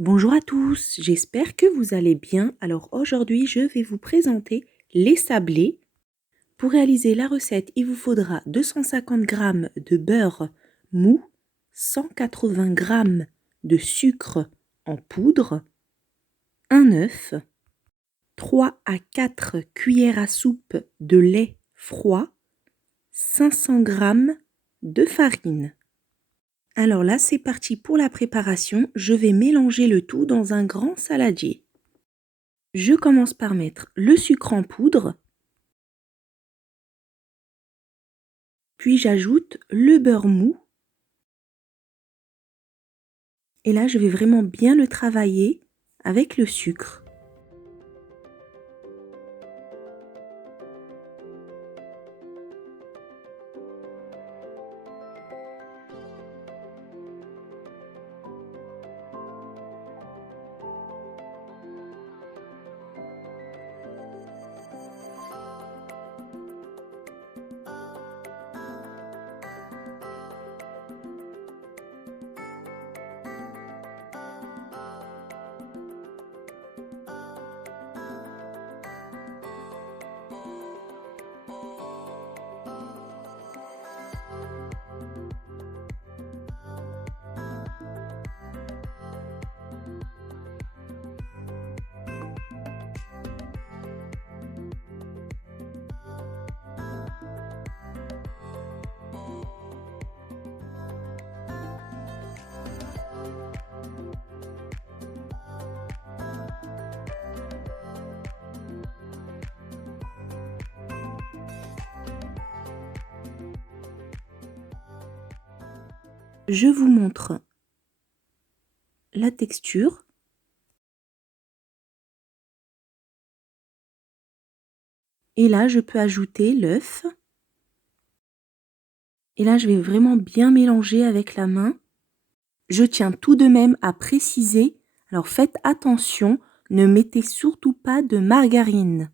Bonjour à tous, j'espère que vous allez bien. Alors aujourd'hui, je vais vous présenter les sablés. Pour réaliser la recette, il vous faudra 250 g de beurre mou, 180 g de sucre en poudre, un œuf, 3 à 4 cuillères à soupe de lait froid, 500 g de farine. Alors là, c'est parti pour la préparation. Je vais mélanger le tout dans un grand saladier. Je commence par mettre le sucre en poudre, puis j'ajoute le beurre mou. Et là, je vais vraiment bien le travailler avec le sucre. Je vous montre la texture. Et là, je peux ajouter l'œuf. Et là, je vais vraiment bien mélanger avec la main. Je tiens tout de même à préciser, alors faites attention, ne mettez surtout pas de margarine.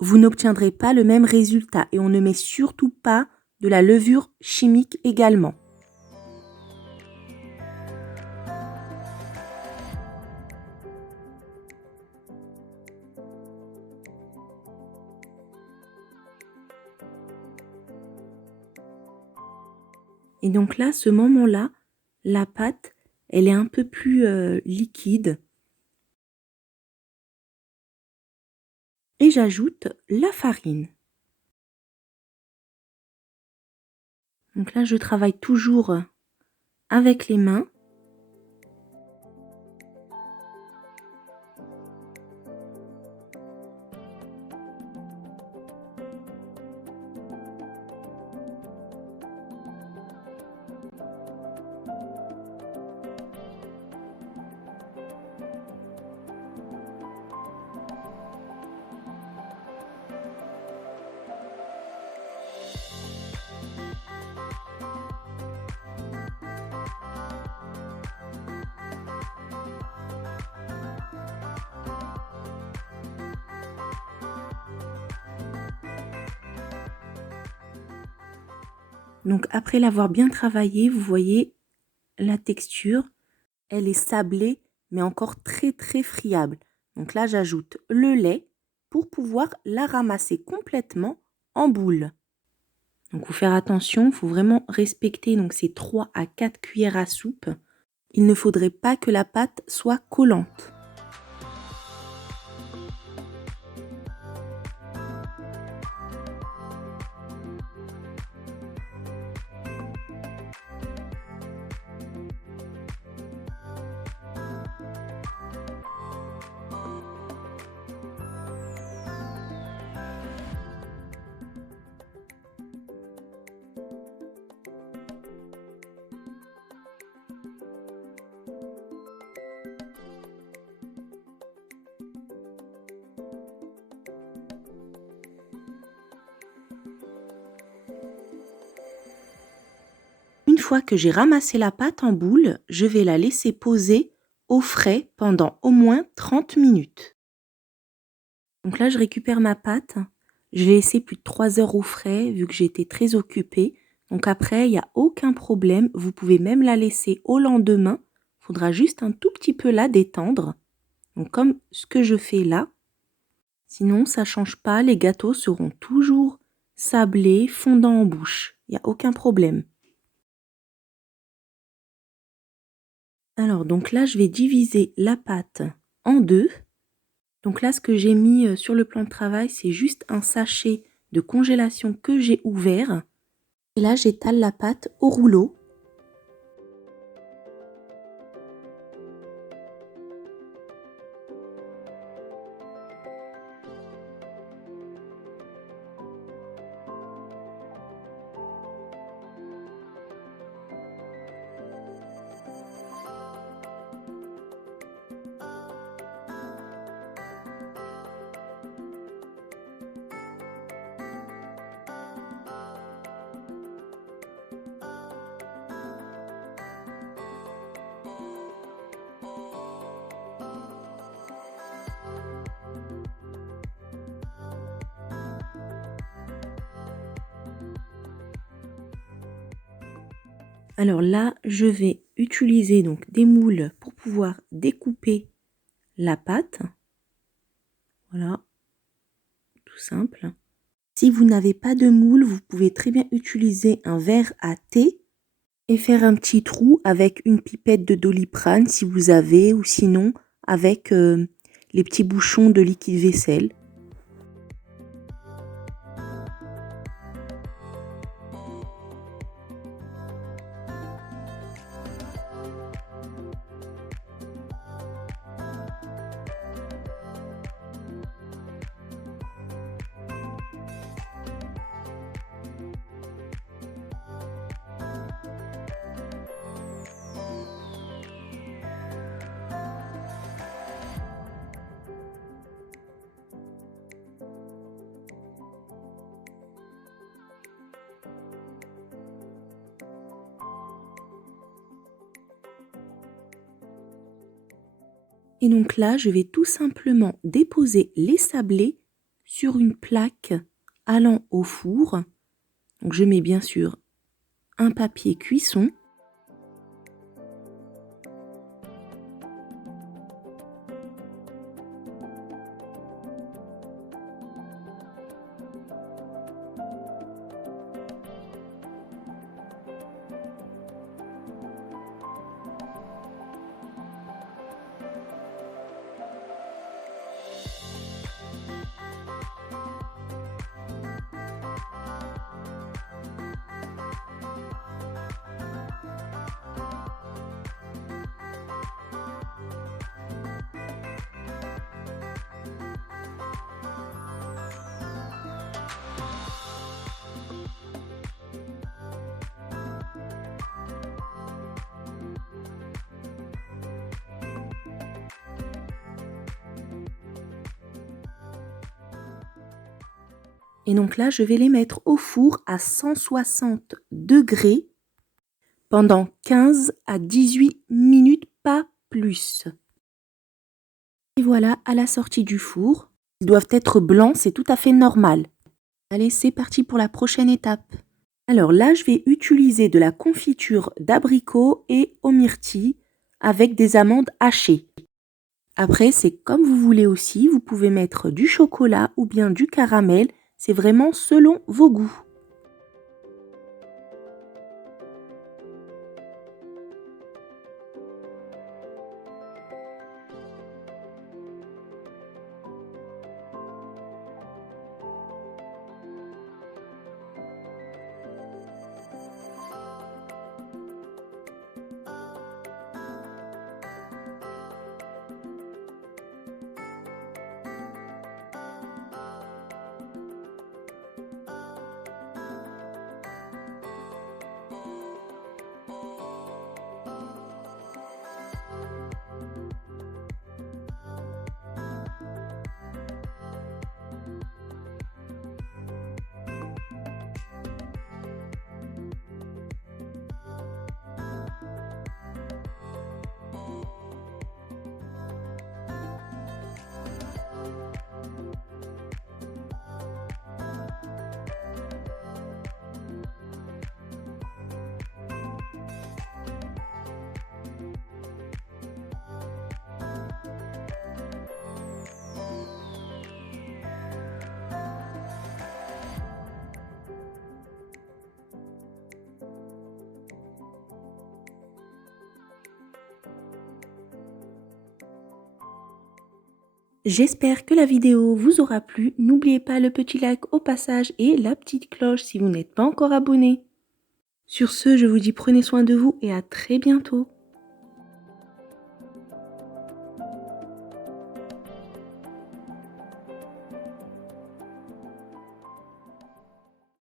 Vous n'obtiendrez pas le même résultat et on ne met surtout pas de la levure chimique également. Et donc là, à ce moment-là, la pâte, elle est un peu plus liquide. Et j'ajoute la farine. Donc là, je travaille toujours avec les mains. Donc après l'avoir bien travaillé, vous voyez la texture, elle est sablée mais encore très friable. Donc là, j'ajoute le lait pour pouvoir la ramasser complètement en boule. Donc il faut faire attention, il faut vraiment respecter donc ces 3 à 4 cuillères à soupe. Il ne faudrait pas que la pâte soit collante. Une fois que j'ai ramassé la pâte en boule, je vais la laisser poser au frais pendant au moins 30 minutes. Donc là, je récupère ma pâte. Je l'ai laissée plus de 3 heures au frais vu que j'étais très occupée. Donc après, il n'y a aucun problème. Vous pouvez même la laisser au lendemain. Il faudra juste un tout petit peu la détendre. Donc comme ce que je fais là. Sinon, ça ne change pas, les gâteaux seront toujours sablés, fondants en bouche. Il n'y a aucun problème. Alors, donc là, je vais diviser la pâte en deux. Donc là, ce que j'ai mis sur le plan de travail, c'est juste un sachet de congélation que j'ai ouvert. Et là, j'étale la pâte au rouleau. Alors là, je vais utiliser donc des moules pour pouvoir découper la pâte. Voilà, tout simple. Si vous n'avez pas de moule, vous pouvez très bien utiliser un verre à thé et faire un petit trou avec une pipette de Doliprane si vous avez, ou sinon avec les petits bouchons de liquide vaisselle. Et donc là, je vais tout simplement déposer les sablés sur une plaque allant au four. Donc je mets bien sûr un papier cuisson. Et donc là, je vais les mettre au four à 160 degrés pendant 15 à 18 minutes, pas plus. Et voilà, à la sortie du four, ils doivent être blancs, c'est tout à fait normal. Allez, c'est parti pour la prochaine étape. Alors là, je vais utiliser de la confiture d'abricot et aux myrtilles avec des amandes hachées. Après, c'est comme vous voulez aussi, vous pouvez mettre du chocolat ou bien du caramel, c'est vraiment selon vos goûts. J'espère que la vidéo vous aura plu. N'oubliez pas le petit like au passage et la petite cloche si vous n'êtes pas encore abonné. Sur ce, je vous dis prenez soin de vous et à très bientôt.